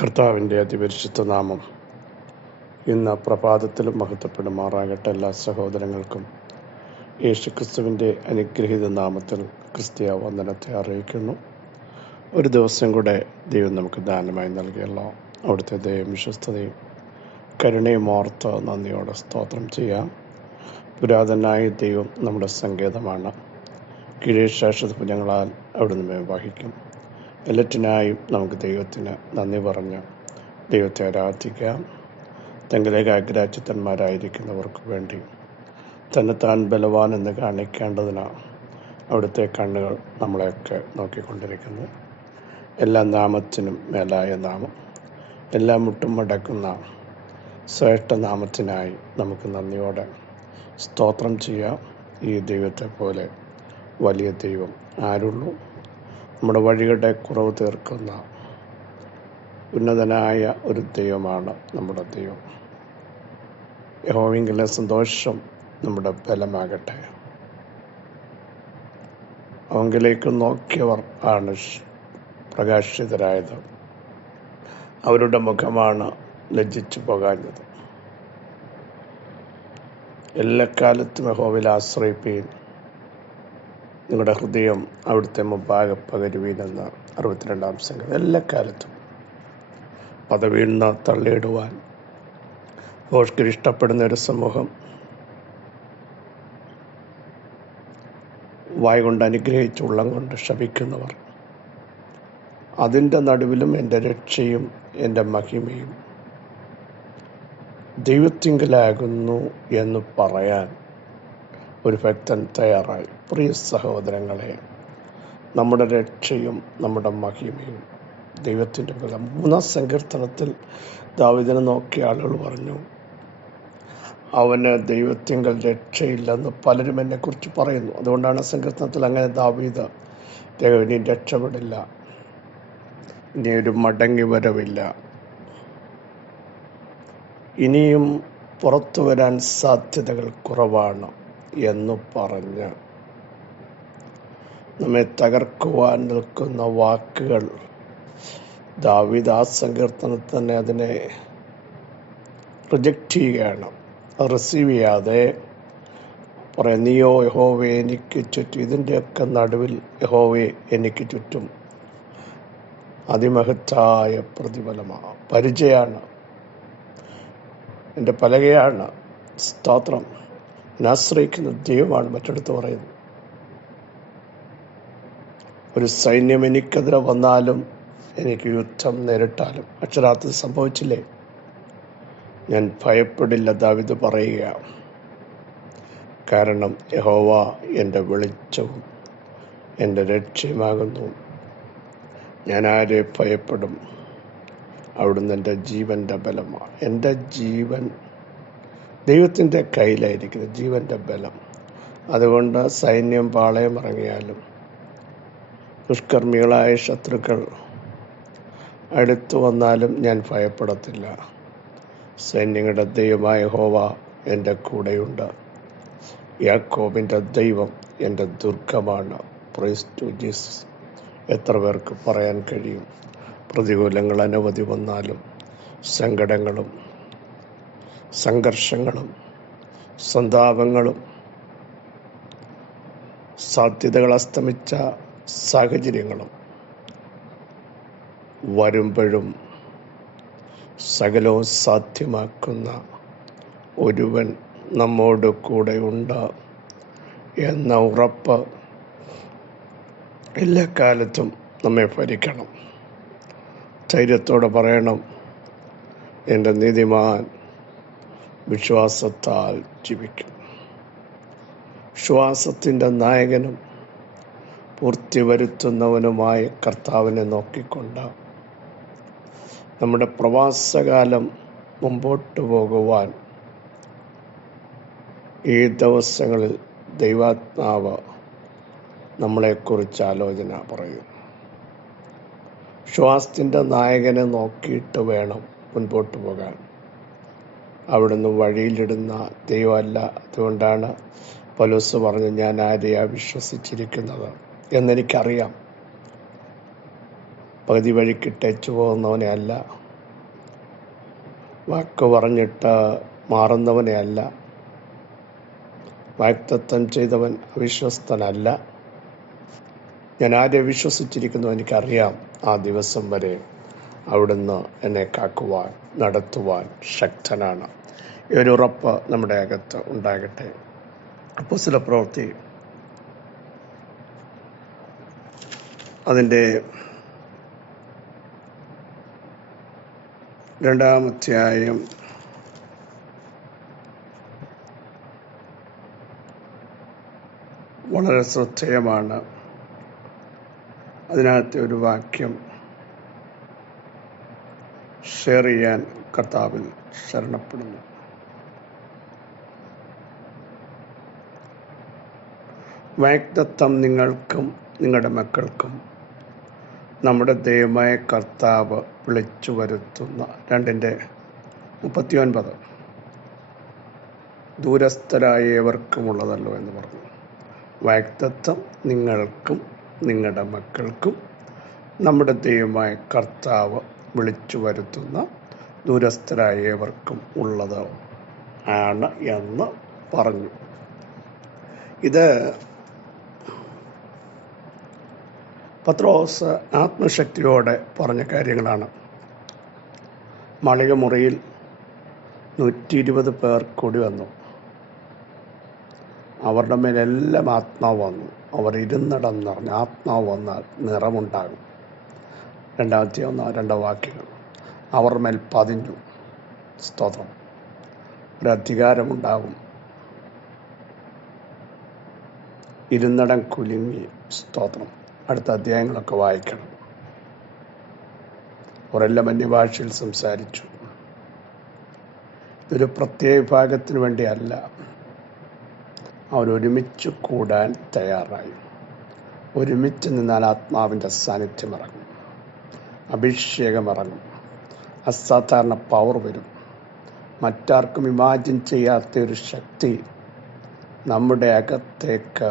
കർത്താവിൻ്റെ അതിപരിശുദ്ധ നാമം ഇന്ന് പ്രഭാതത്തിലും മഹത്വപ്പെടുമാറാകട്ടെ. എല്ലാ സഹോദരങ്ങൾക്കും യേശുക്രിസ്തുവിൻ്റെ അനുഗ്രഹീത നാമത്തിൽ ക്രിസ്തീയ വന്ദനത്തെ അറിയിക്കുന്നു. ഒരു ദിവസം കൂടെ ദൈവം നമുക്ക് ദാനമായി നൽകിയല്ലോ. അവിടുത്തെ ദയയും വിശ്വസ്തതയും കരുണയും ഓർത്ത് നന്ദിയോടെ സ്തോത്രം ചെയ്യാം. പുരാതനായ ദൈവം നമ്മുടെ സങ്കേതമാണ്. കീഴേശാശ്വത ഭുജങ്ങളാൽ അവിടുന്ന് നമ്മെ വഹിക്കും. എല്ലാറ്റിനായും നമുക്ക് ദൈവത്തിന് നന്ദി പറഞ്ഞ് ദൈവത്തെ ആരാധിക്കാം. തങ്ങളിലേക്ക് അഗ്രാച്യുതന്മാരായിരിക്കുന്നവർക്ക് വേണ്ടി തന്നെത്താൻ ബലവാൻ എന്ന് കാണിക്കേണ്ടതിന് അവിടുത്തെ കണ്ണുകൾ നമ്മളെയൊക്കെ നോക്കിക്കൊണ്ടിരിക്കുന്നു. എല്ലാ നാമത്തിനും മേലായ നാമം, എല്ലാ മുട്ടും മടക്കുന്ന ശ്രേഷ്ഠ നാമത്തിനായി നമുക്ക് നന്ദിയോടെ സ്തോത്രം ചെയ്യാം. ഈ ദൈവത്തെ പോലെ വലിയ ദൈവം ആരുള്ളൂ? നമ്മുടെ വഴികളുടെ കുറവ് തീർക്കുന്ന ഉന്നതനായ ഒരു ദൈവമാണ് നമ്മുടെ ദൈവം. യഹോവയിലെ സന്തോഷം നമ്മുടെ ബലമാകട്ടെ. അവങ്കിലേക്ക് നോക്കിയവർ ആണ് പ്രകാശിതരായത്, അവരുടെ മുഖമാണ് ലജ്ജിച്ചു പോകാഞ്ഞത്. എല്ലാ കാലത്തും യഹോവയിൽ ആശ്രയിപ്പീൻ, നിങ്ങളുടെ ഹൃദയം അവിടുത്തെ മുമ്പാകെ പകരുവീനെന്ന് 62-ാം സംഗതി. എല്ലാ കാലത്തും പദവിയിൽ നിന്ന് തള്ളിയിടുവാൻ ഭോഷ്കർ ഇഷ്ടപ്പെടുന്ന ഒരു സമൂഹം, വായ കൊണ്ട് അനുഗ്രഹിച്ച് ഉള്ളം കൊണ്ട് ശപിക്കുന്നവർ, അതിൻ്റെ നടുവിലും എൻ്റെ രക്ഷയും എൻ്റെ മഹിമയും ദൈവത്തിങ്കലാകുന്നു എന്ന് പറയാൻ ഒരു ഭക്തൻ തയ്യാറായി. പ്രിയ സഹോദരങ്ങളെ, നമ്മുടെ രക്ഷയും നമ്മുടെ മഹിമയും ദൈവത്തിൻ്റെ ബലം. 3-ാം സങ്കീർത്തനത്തിൽ ദാവീദിനെ നോക്കിയ ആളുകൾ പറഞ്ഞു, അവന് ദൈവത്തിങ്കൽ രക്ഷയില്ലെന്ന് പലരും എന്നെക്കുറിച്ച് പറയുന്നു. അതുകൊണ്ടാണ് സങ്കീർത്തനത്തിൽ അങ്ങനെ ദാവീദ് ഇനി രക്ഷപ്പെടില്ല, ഇനി ഒരു മടങ്ങി വരവില്ല, ഇനിയും പുറത്തു വരാൻ സാധ്യതകൾ കുറവാണ് എന്ന് പറഞ്ഞ് നമ്മെ തകർക്കുവാൻ നിൽക്കുന്ന വാക്കുകൾ ദാവീദ് ആ സങ്കീർത്തനത്തിൽ തന്നെ അതിനെ റിജക്റ്റ് ചെയ്യുകയാണ്. റിസീവ് ചെയ്യാതെ പറയാം, നീയോ യഹോവേ എനിക്ക് ചുറ്റും, ഇതിൻ്റെയൊക്കെ നടുവിൽ യഹോവേ എനിക്ക് ചുറ്റും അതിമഹത്തായ പ്രതിഫലമാണ്, പരിചയമാണ്, എൻ്റെ പലകയാണ്. സ്തോത്രം. ആശ്രയിക്കുന്ന ദൈവമാണ്. മറ്റെടുത്ത് പറയുന്നു, ഒരു സൈന്യം എനിക്കെതിരെ വന്നാലും എനിക്ക് യുദ്ധം നേരിട്ടാലും, അക്ഷരാർത്ഥത്തിൽ സംഭവിച്ചില്ലേ, ഞാൻ ഭയപ്പെടില്ല ദാവീദ് പറയുക. കാരണം യഹോവ എൻ്റെ വെളിച്ചവും എൻ്റെ രക്ഷയുമാകുന്നു. ഞാൻ ആരെ ഭയപ്പെടും? അവിടുന്ന് എൻ്റെ ജീവൻ്റെ ബലമാണ്. എൻ്റെ ജീവൻ ദൈവത്തിൻ്റെ കയ്യിലായിരിക്കുന്നത്, ജീവൻ്റെ ബലം. അതുകൊണ്ട് സൈന്യം പാളയം ഇറങ്ങിയാലും ദുഷ്കർമ്മികളായ ശത്രുക്കൾ അടുത്തു വന്നാലും ഞാൻ ഭയപ്പെടത്തില്ല. സൈന്യങ്ങളുടെ ദൈവമായ യഹോവ എൻ്റെ കൂടെയുണ്ട്. യാക്കോബിൻ്റെ ദൈവം എൻ്റെ ദുർഗമാണ്. Price to Jesus. എത്ര പേർക്ക് പറയാൻ കഴിയും? പ്രതികൂലങ്ങൾ അനവധി വന്നാലും, സങ്കടങ്ങളും സംഘർഷങ്ങളും സന്താപങ്ങളും സാധ്യതകൾ അസ്തമിച്ച സാഹചര്യങ്ങളും വരുമ്പോഴും സകലവും സാധ്യമാക്കുന്ന ഒരുവൻ നമ്മോട് കൂടെ ഉണ്ട് എന്ന ഉറപ്പ് എല്ലാ കാലത്തും നമ്മെ ഭരിക്കണം. ധൈര്യത്തോടെ പറയണം, എൻ്റെ നീതിമാൻ വിശ്വാസത്താൽ ജീവിക്കും. വിശ്വാസത്തിൻ്റെ നായകനും പൂർത്തി വരുത്തുന്നവനുമായ കർത്താവിനെ നോക്കിക്കൊണ്ട് നമ്മുടെ പ്രവാസകാലം മുമ്പോട്ട് പോകുവാൻ ഈ ദിവസങ്ങളിൽ ദൈവാത്മാവ് നമ്മളെക്കുറിച്ച് ആലോചന പറയും. വിശ്വാസത്തിൻ്റെ നായകനെ നോക്കിയിട്ട് വേണം മുൻപോട്ട് പോകാൻ. അവിടുന്ന് വഴിയിലിടുന്ന ദൈവമല്ല. അതുകൊണ്ടാണ് പൗലോസ് പറഞ്ഞു, ഞാൻ ആരെയാ വിശ്വസിച്ചിരിക്കുന്നത് എന്നെനിക്കറിയാം. പകുതി വഴിക്കിട്ടേച്ചു പോകുന്നവനെ അല്ല, വാക്ക് പറഞ്ഞിട്ട് മാറുന്നവനെ അല്ല, വാഗ്ദത്തം ചെയ്തവൻ അവിശ്വസ്തനല്ല. ഞാൻ ആരെ വിശ്വസിച്ചിരിക്കുന്നു എനിക്കറിയാം. ആ ദിവസം വരെ അവിടുന്ന് എന്നെ കാക്കുവാൻ നടത്തുവാൻ ശക്തനാണ്. ഈ ഒരു ഉറപ്പ് നമ്മുടെ അകത്ത് ഉണ്ടാകട്ടെ. അപ്പോസ്തലപ്രവൃത്തി അതിൻ്റെ 2-ാം അധ്യായം വളരെ ശ്രദ്ധേയമാണ്. അതിനകത്തെ ഒരു വാക്യം ഷെയർ ചെയ്യാൻ കർത്താവിൽ ശരണപ്പെടുന്നു. വാഗ്ദത്തം നിങ്ങൾക്കും നിങ്ങളുടെ മക്കൾക്കും നമ്മുടെ ദൈവമായ കർത്താവ് വിളിച്ചു വരുത്തുന്ന 2:39 ദൂരസ്ഥരായ ഏവർക്കുമുള്ളതല്ലോ എന്ന് പറഞ്ഞു. വാഗ്ദത്തം നിങ്ങൾക്കും നിങ്ങളുടെ മക്കൾക്കും നമ്മുടെ ദൈവമായ കർത്താവ് വിളിച്ചു വരുത്തുന്ന ദൂരസ്ഥരായ ഏവർക്കും ഉള്ളത് ആണ് എന്ന് പറഞ്ഞു. ഇത് പത്രോസ് ആത്മശക്തിയോടെ പറഞ്ഞ കാര്യങ്ങളാണ്. മാളിക മുറിയിൽ 120 പേർ കൂടി വന്നു. അവരുടെ മേലെല്ലാം ആത്മാവ് വന്നു. അവർ ഇരുന്നിടം നിറഞ്ഞു. ആത്മാവ് വന്നാൽ നിറമുണ്ടാകും. 2 വാക്യങ്ങൾ. അവർ മേൽ പതിഞ്ഞു. സ്തോത്രം. ഒരധികാരമുണ്ടാകും. ഇരുന്നിടം കുലുങ്ങി. സ്തോത്രം. അടുത്ത അധ്യായങ്ങളൊക്കെ വായിക്കണം. അവരെല്ലാം അന്യഭാഷയിൽ സംസാരിച്ചു. ഇതൊരു പ്രത്യേക വിഭാഗത്തിന് വേണ്ടിയല്ല. അവരൊരുമിച്ച് കൂടാൻ തയ്യാറായി. ഒരുമിച്ച് നിന്നാൽ ആത്മാവിൻ്റെ സാന്നിധ്യം ഇറങ്ങും, അഭിഷേകം ഇറങ്ങും, അസാധാരണ പവർ വരും. മറ്റാർക്കും ഇമാജിൻ ചെയ്യാത്ത ഒരു ശക്തി നമ്മുടെ അകത്തേക്ക്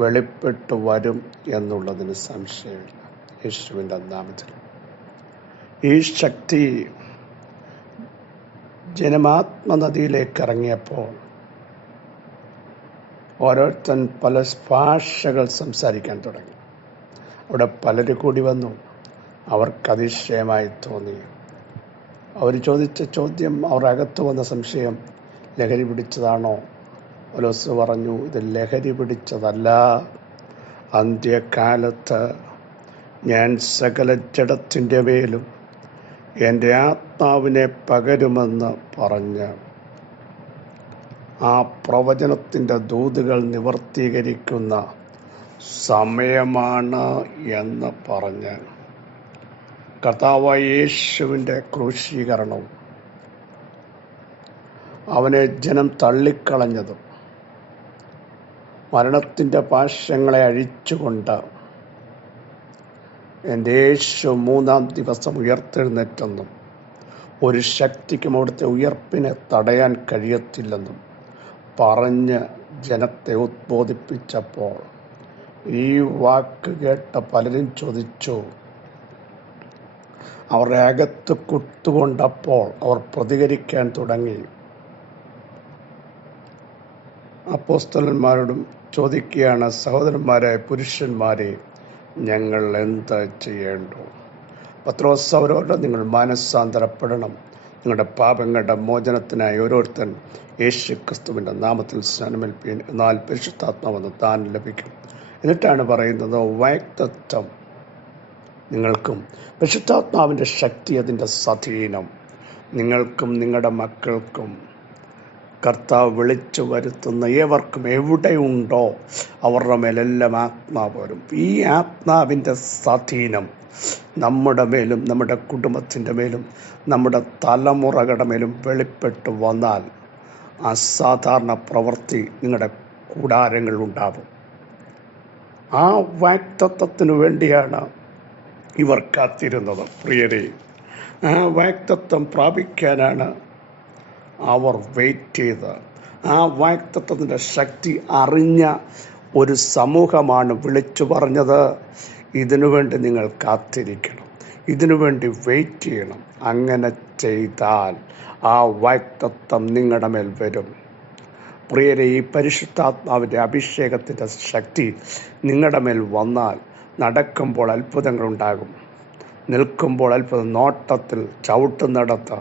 വെളിപ്പെട്ടു വരും എന്നുള്ളതിന് സംശയമില്ല. യേശുവിൻ്റെ നാമത്തിൽ ഈ ശക്തി ജനമാത്മനദിയിലേക്ക് ഇറങ്ങിയപ്പോൾ ഓരോരുത്തൻ പല ഭാഷകൾ സംസാരിക്കാൻ തുടങ്ങി. അവിടെ പലരും കൂടി വന്നു. അവർക്ക് അതിശയമായി തോന്നി. അവർ ചോദിച്ച ചോദ്യം, അവർ അകത്ത് വന്ന സംശയം, ലഹരി പിടിച്ചതാണോ? പൗലോസ് പറഞ്ഞു, ഇത് ലഹരി പിടിച്ചതല്ല. അന്ത്യകാലത്ത് ഞാൻ സകല ജഡത്തിൻ്റെ മേലും എൻ്റെ ആത്മാവിനെ പകരുമെന്ന് പറഞ്ഞ് ആ പ്രവചനത്തിൻ്റെ ദൂതുകൾ നിവർത്തീകരിക്കുന്ന സമയമാണ് എന്ന് പറഞ്ഞ് കർത്താവായ യേശുവിൻ്റെ ക്രൂശീകരണവും അവനെ ജനം തള്ളിക്കളഞ്ഞതും മരണത്തിൻ്റെ പാശങ്ങളെ അഴിച്ചുകൊണ്ട് എൻ്റെ യേശു 3-ാം ദിവസം ഉയർത്തെഴുന്നേറ്റെന്നും ഒരു ശക്തിക്കും അവിടുത്തെ ഉയർപ്പിനെ തടയാൻ കഴിയത്തില്ലെന്നും പറഞ്ഞ് ജനത്തെ ഉദ്ബോധിപ്പിച്ചപ്പോൾ ഈ വാക്ക് കേട്ട പലരും ചോദിച്ചു. അവരുടെ അകത്ത് കുത്തുകൊണ്ടപ്പോൾ അവർ പ്രതികരിക്കാൻ തുടങ്ങി. അപ്പോസ്തലന്മാരോടും ചോദിക്കുകയാണ്, സഹോദരന്മാരായ പുരുഷന്മാരെ, ഞങ്ങൾ എന്താ ചെയ്യേണ്ടു? പത്രോസ് അവരോട്, നിങ്ങൾ മാനസാന്തരപ്പെടണം. നിങ്ങളുടെ പാപങ്ങളുടെ മോചനത്തിനായി ഓരോരുത്തൻ യേശു ക്രിസ്തുവിൻ്റെ നാമത്തിൽ സ്നാനമേൽപ്പീൻ, എന്നാൽ പരിശുദ്ധാത്മാവെന്ന് താൻ ലഭിക്കും. എന്നിട്ടാണ് പറയുന്നത്, വാഗ്ദത്തം നിങ്ങൾക്കും പരിശുദ്ധാത്മാവിൻ്റെ ശക്തി, അതിൻ്റെ സ്വാധീനം നിങ്ങൾക്കും നിങ്ങളുടെ മക്കൾക്കും കർത്താവ് വിളിച്ചു വരുത്തുന്ന ഏവർക്കും എവിടെയുണ്ടോ അവരുടെ മേലെല്ലാം ആത്മാവ് വരും. ഈ ആത്മാവിൻ്റെ സ്വാധീനം നമ്മുടെ മേലും നമ്മുടെ കുടുംബത്തിൻ്റെ മേലും നമ്മുടെ തലമുറകളുടെ മേലും വെളിപ്പെട്ടു വന്നാൽ അസാധാരണ പ്രവൃത്തി നിങ്ങളുടെ കൂടാരങ്ങളിലുണ്ടാവും. ആ വാഗ്ദത്തത്തിനു വേണ്ടിയാണ് ഇവർ കാത്തിരുന്നത്. പ്രിയരെ, ആ വാഗ്ദത്തം പ്രാപിക്കാനാണ് അവർ വെയിറ്റ് ചെയ്ത്. ആ വാഗ്ദത്തത്തിൻ്റെ ശക്തി അറിഞ്ഞ ഒരു സമൂഹമാണ് വിളിച്ചു പറഞ്ഞത്, ഇതിനുവേണ്ടി നിങ്ങൾ കാത്തിരിക്കണം. ഇതിനു വേണ്ടി വെയിറ്റ് ചെയ്യണം. അങ്ങനെ ചെയ്താൽ ആ വാഗ്ദത്തം നിങ്ങളുടെ മേൽ വരും. പ്രിയരെ, ഈ പരിശുദ്ധാത്മാവിൻ്റെ അഭിഷേകത്തിൻ്റെ ശക്തി നിങ്ങളുടെ മേൽ വന്നാൽ നടക്കുമ്പോൾ അത്ഭുതങ്ങളുണ്ടാകും, നിൽക്കുമ്പോൾ അത്ഭുതം, നോട്ടത്തിൽ ചവിട്ടുന്നിടത്ത്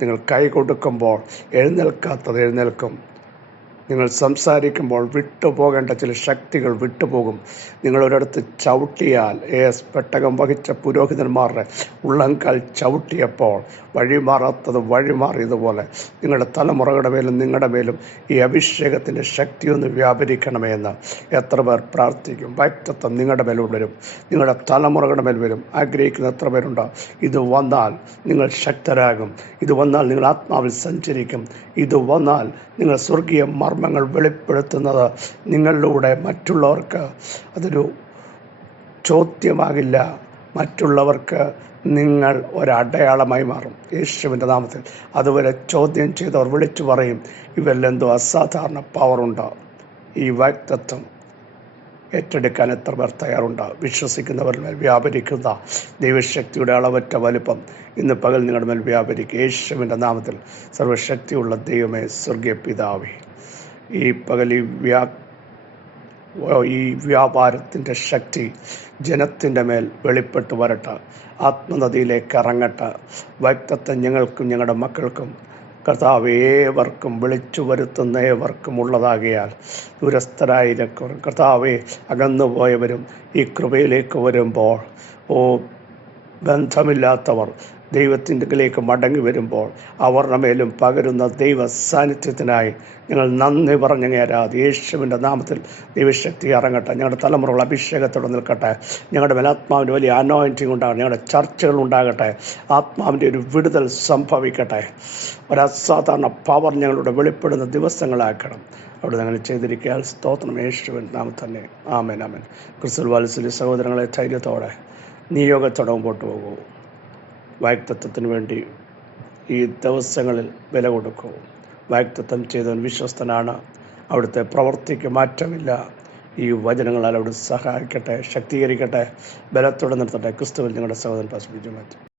നിങ്ങൾ കൈ കൊടുക്കുമ്പോൾ എഴുന്നേൽക്കാത്തത് എഴുന്നേൽക്കും. നിങ്ങൾ സംസാരിക്കുമ്പോൾ വിട്ടുപോകേണ്ട ചില ശക്തികൾ വിട്ടുപോകും. നിങ്ങളൊരിടത്ത് ചവിട്ടിയാൽ പെട്ടകം വഹിച്ച പുരോഹിതന്മാരുടെ ഉള്ളങ്കാൽ ചവിട്ടിയപ്പോൾ വഴിമാറാത്തത് വഴിമാറിയതുപോലെ നിങ്ങളുടെ തലമുറകളുടെ മേലും നിങ്ങളുടെ മേലും ഈ അഭിഷേകത്തിൻ്റെ ശക്തിയൊന്ന് വ്യാപരിക്കണമേ എന്ന് എത്ര പേർ പ്രാർത്ഥിക്കും. വാഗ്ദത്തം നിങ്ങളുടെ മേൽ വരും, നിങ്ങളുടെ തലമുറകളുടെ മേൽ വരും. ആഗ്രഹിക്കുന്ന എത്ര പേരുണ്ടോ? ഇത് വന്നാൽ നിങ്ങൾ ശക്തരാകും. ഇത് വന്നാൽ നിങ്ങൾ ആത്മാവിൽ സഞ്ചരിക്കും. ഇത് വന്നാൽ നിങ്ങൾ സ്വർഗീയ മർമ്മങ്ങൾ വെളിപ്പെടുത്തുന്നത് നിങ്ങളിലൂടെ മറ്റുള്ളവർക്ക് അതൊരു ചോദ്യമാകില്ല. മറ്റുള്ളവർക്ക് നിങ്ങൾ ഒരടയാളമായി മാറും യേശുവിൻ്റെ നാമത്തിൽ. അതുവരെ ചോദ്യം ചെയ്തവർ വിളിച്ചു പറയും, ഇവരിലെന്തോ അസാധാരണ പവറുണ്ടോ. ഈ വാഗ്ദത്തം ഏറ്റെടുക്കാൻ എത്ര പേർ തയ്യാറുണ്ടാകും? വിശ്വസിക്കുന്നവരിൽ മേൽ വ്യാപരിക്കുന്ന ദൈവശക്തിയുടെ അളവറ്റ വലിപ്പം ഇന്ന് പകൽ നിങ്ങളുടെ മേൽ വ്യാപരിക്കുക യേശുവിൻ്റെ നാമത്തിൽ. സർവശക്തിയുള്ള ദൈവമേ, സ്വർഗീയ പിതാവേ, ഈ പകൽ ഈ വ്യാപാരത്തിൻ്റെ ശക്തി ജനത്തിൻ്റെ മേൽ വെളിപ്പെട്ട് വരട്ടെ. ആത്മനദിയിലേക്ക് ഇറങ്ങട്ടെ. വാഗ്ദത്തം ഞങ്ങൾക്കും ഞങ്ങളുടെ മക്കൾക്കും കർത്താവ് ഏവർക്കും വിളിച്ചു വരുത്തുന്ന ഏവർക്കും ഉള്ളതാകിയാൽ ദൂരസ്ഥരായിരിക്കും കർത്താവെ, അകന്നുപോയവരും ഈ കൃപയിലേക്ക് വരുമ്പോൾ, ബന്ധമില്ലാത്തവർ ദൈവത്തിൻ്റെലേക്ക് മടങ്ങി വരുമ്പോൾ അവരുടെ മേലും പകരുന്ന ദൈവ സാന്നിധ്യത്തിനായി ഞങ്ങൾ നന്ദി പറഞ്ഞങ്ങേരാതെ യേശുവിൻ്റെ നാമത്തിൽ ദൈവശക്തി ഇറങ്ങട്ടെ. ഞങ്ങളുടെ തലമുറകൾ അഭിഷേകത്തോടെ നിൽക്കട്ടെ. ഞങ്ങളുടെ മേൽ ആത്മാവിൻ്റെ വലിയ അനോയിൻറ്റിങ് ഉണ്ടാകട്ടെ. ഞങ്ങളുടെ ചർച്ചകൾ ഉണ്ടാകട്ടെ. ആത്മാവിൻ്റെ ഒരു വിടുതൽ സംഭവിക്കട്ടെ. ഒരസാധാരണ പവർ ഞങ്ങളുടെ വെളിപ്പെടുന്ന ദിവസങ്ങളാക്കണം. അവിടെ ഞങ്ങൾ ചെയ്തിരിക്കാൻ സ്തോത്രം യേശുവിൻ നാമം തന്നെ. ആമേൻ ആമേൻ. ക്രിസ്തുവിൽ വാത്സല്യ സഹോദരങ്ങളെ, ധൈര്യത്തോടെ നിയോഗത്തോടെ മുമ്പോട്ട് പോകൂ. വാഗ്ദത്തത്തിന് വേണ്ടി ഈ ദിവസങ്ങളിൽ വില കൊടുക്കൂ. വാഗ്ദത്തം ചെയ്തവൻ വിശ്വസ്തനാണ്. അവിടുത്തെ പ്രവൃത്തിക്ക് മാറ്റമില്ല. ഈ വചനങ്ങളാൽ അവിടെ സഹായിക്കട്ടെ, ശക്തീകരിക്കട്ടെ, ബലത്തോടെ നിർത്തട്ടെ. ക്രിസ്തുവിൽ നിങ്ങളുടെ സഹോദരൻ പാസ്റ്റർ ബിജു മാത്യു.